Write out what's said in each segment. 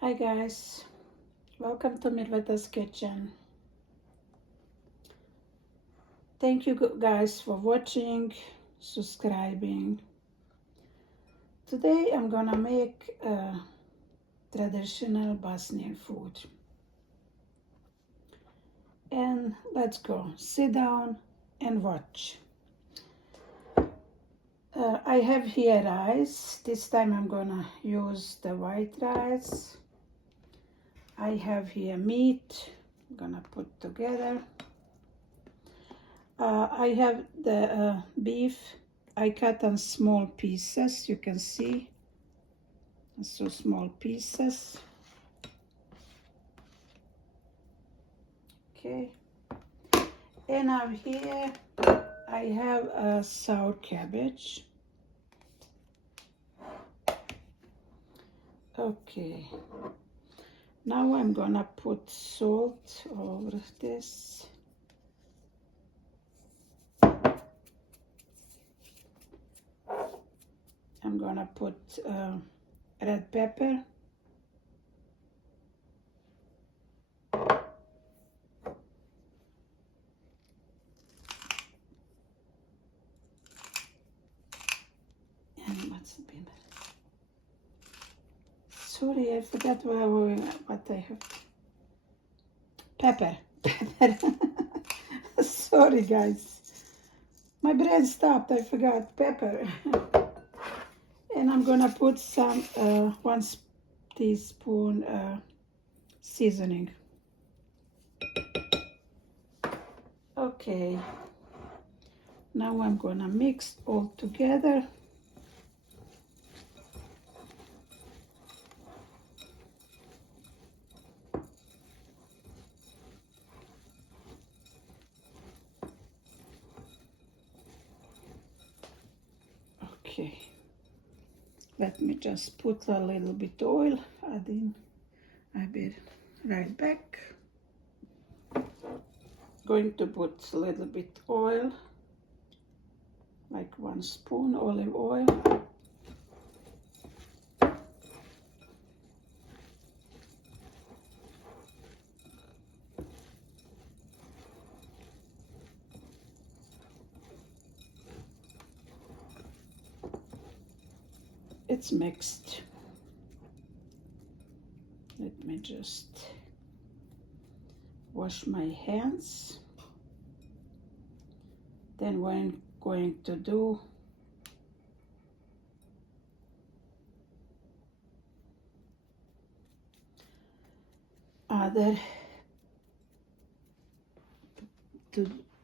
Hi guys, welcome to Mirveta's kitchen. Thank you guys for watching, subscribing. Today I'm gonna make a traditional Bosnian food. And let's go, sit down and watch. I have here rice. This time I'm gonna use the white rice. I have here meat, I'm gonna put together. I have the beef. I cut on small pieces, you can see. So small pieces. Okay. And now here I have a sour cabbage. Okay. Now I'm gonna put salt over this. I'm gonna put red pepper. And what's the pepper? Sorry, I forgot what I have. Pepper. Sorry guys. My brain stopped, I forgot pepper. And I'm gonna put some 1 teaspoon seasoning. Okay, now I'm gonna mix all together. Okay, let me just put a little bit oil. I'll be right back. Going to put a little bit oil, like 1 spoon olive oil. It's mixed. Let me just wash my hands. Then what I'm going to do, other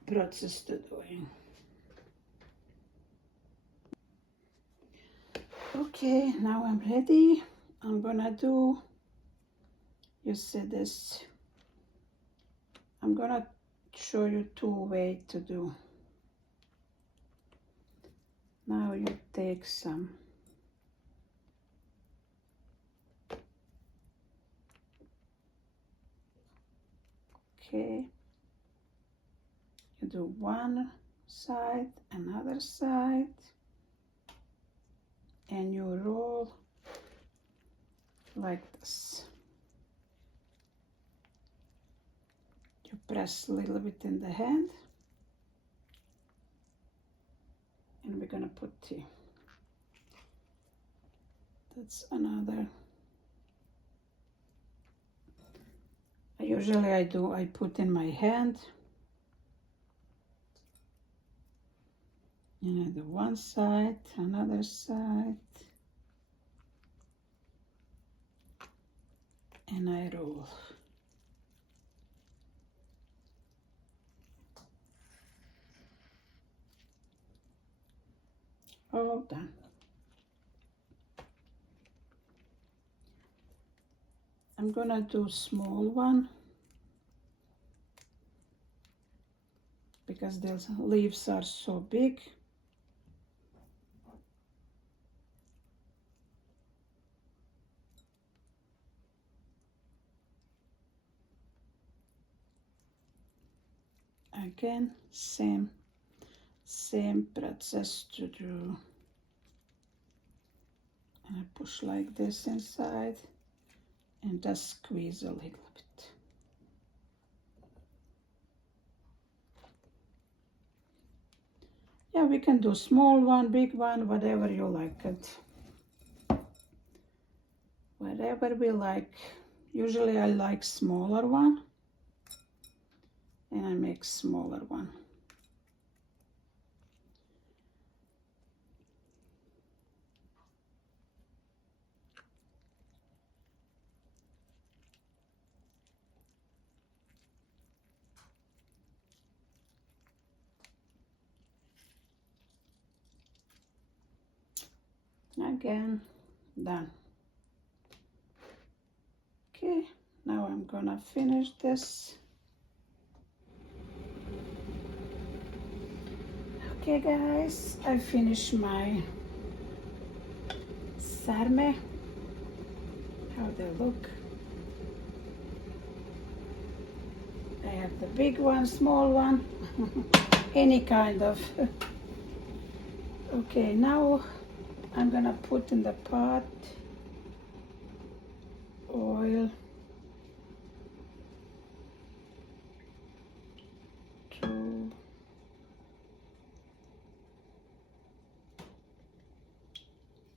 process to doing. Okay, now I'm ready. I'm gonna do, you see this, I'm gonna show you 2 ways to do. Now you take some okay, you do one side, another side, and you roll like this. You press a little bit in the hand, and we're gonna put tea. That's another. Usually I put in my hand, and I do one side, another side, and I roll. All done. I'm gonna do small one because the leaves are so big. Again, same process to do. And I push like this inside and just squeeze a little bit. Yeah, we can do small one, big one, whatever you like it. Whatever we like. Usually I like smaller one, and I make smaller one. Again, done. Okay, now I'm gonna finish this. Okay guys, I finished my sarme. How they look. I have the big one, small one, any kind of. Okay, now I'm gonna put in the pot oil, 2,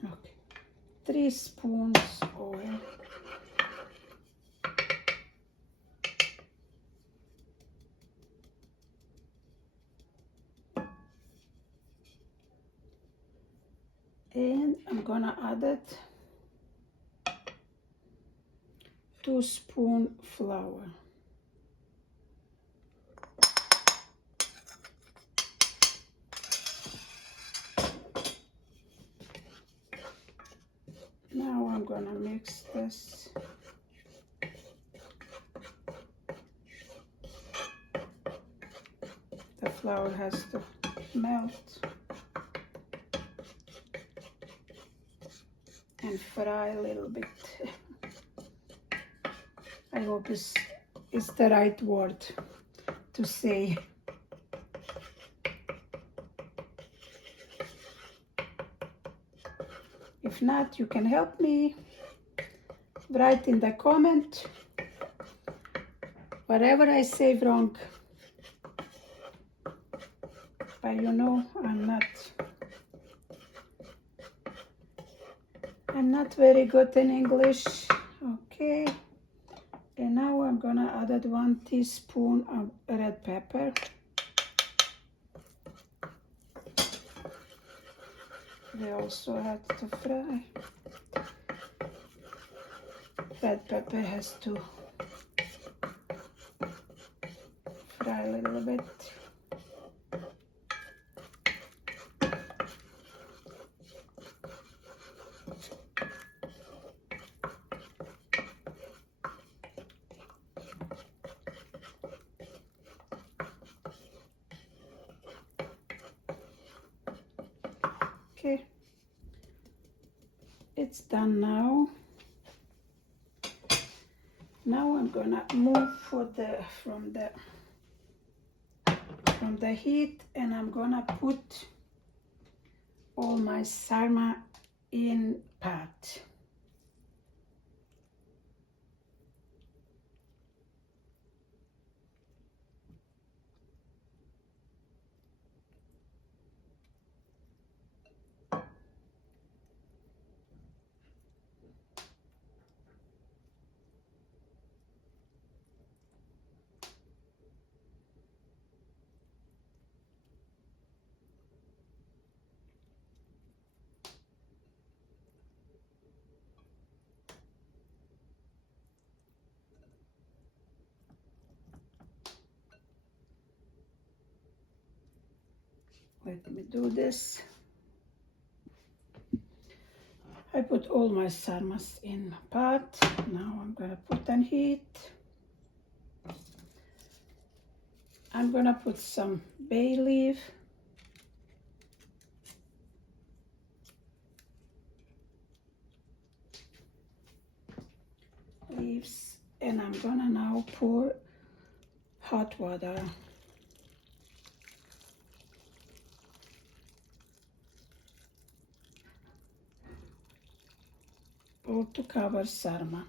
okay, 3 spoons oil. And I'm gonna add it 2 spoons flour. Now I'm gonna mix this. The flour has to melt and fry a little bit. I hope it's the right word to say. If not, you can help me. Write in the comment whatever I say wrong. But you know, I'm not very good in English. Okay. And now I'm gonna add 1 teaspoon of red pepper. They also have to fry. Red pepper has to fry a little bit. Okay, it's done now. Now I'm gonna move from the heat, and I'm gonna put all my sarma in pot. Let me do this. I put all my sarmas in pot. Now I'm gonna put on heat. I'm gonna put some bay leaves. And I'm gonna now pour hot water. All to cover sarma.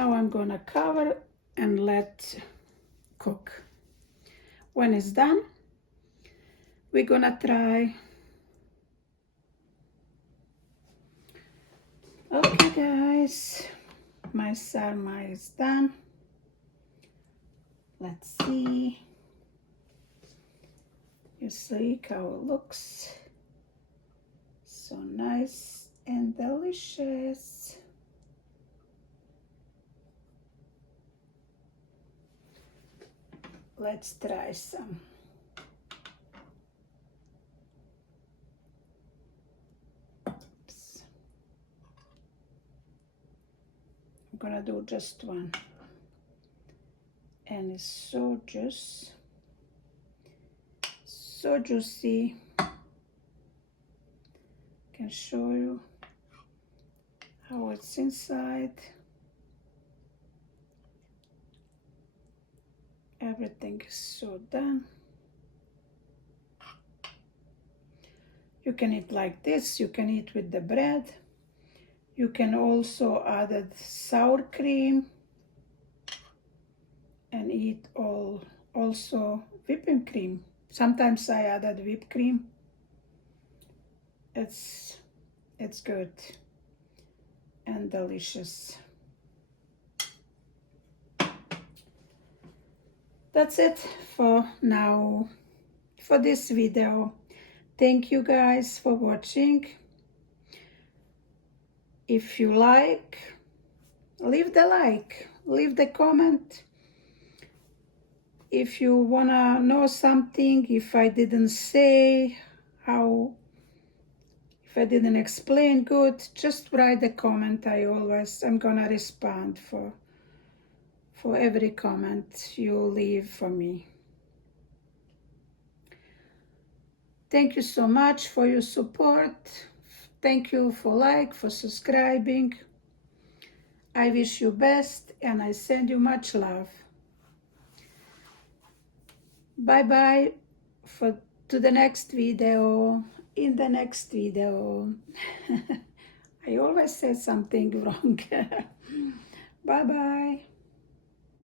Now I'm gonna cover and let cook. When it's done, we're gonna try. Okay guys, my sarme is done. Let's see. You see how it looks. So nice and delicious. Let's try some. Oops. I'm gonna do just one. And it's so juicy. So juicy. Can show you how it's inside. Everything is so done. You can eat like this, you can eat with the bread. You can also add sour cream and eat also whipping cream. Sometimes I added whipped cream. It's good and delicious. That's it for now, for this video. Thank you guys for watching. If you like, leave the like, leave the comment. If you wanna know something, if I didn't say if I didn't explain good, just write a comment. I'm gonna respond for every comment you leave for me. Thank you so much for your support. Thank you for subscribing. I wish you best and I send you much love. Bye bye to the next video. In the next video. I always say something wrong. Bye bye.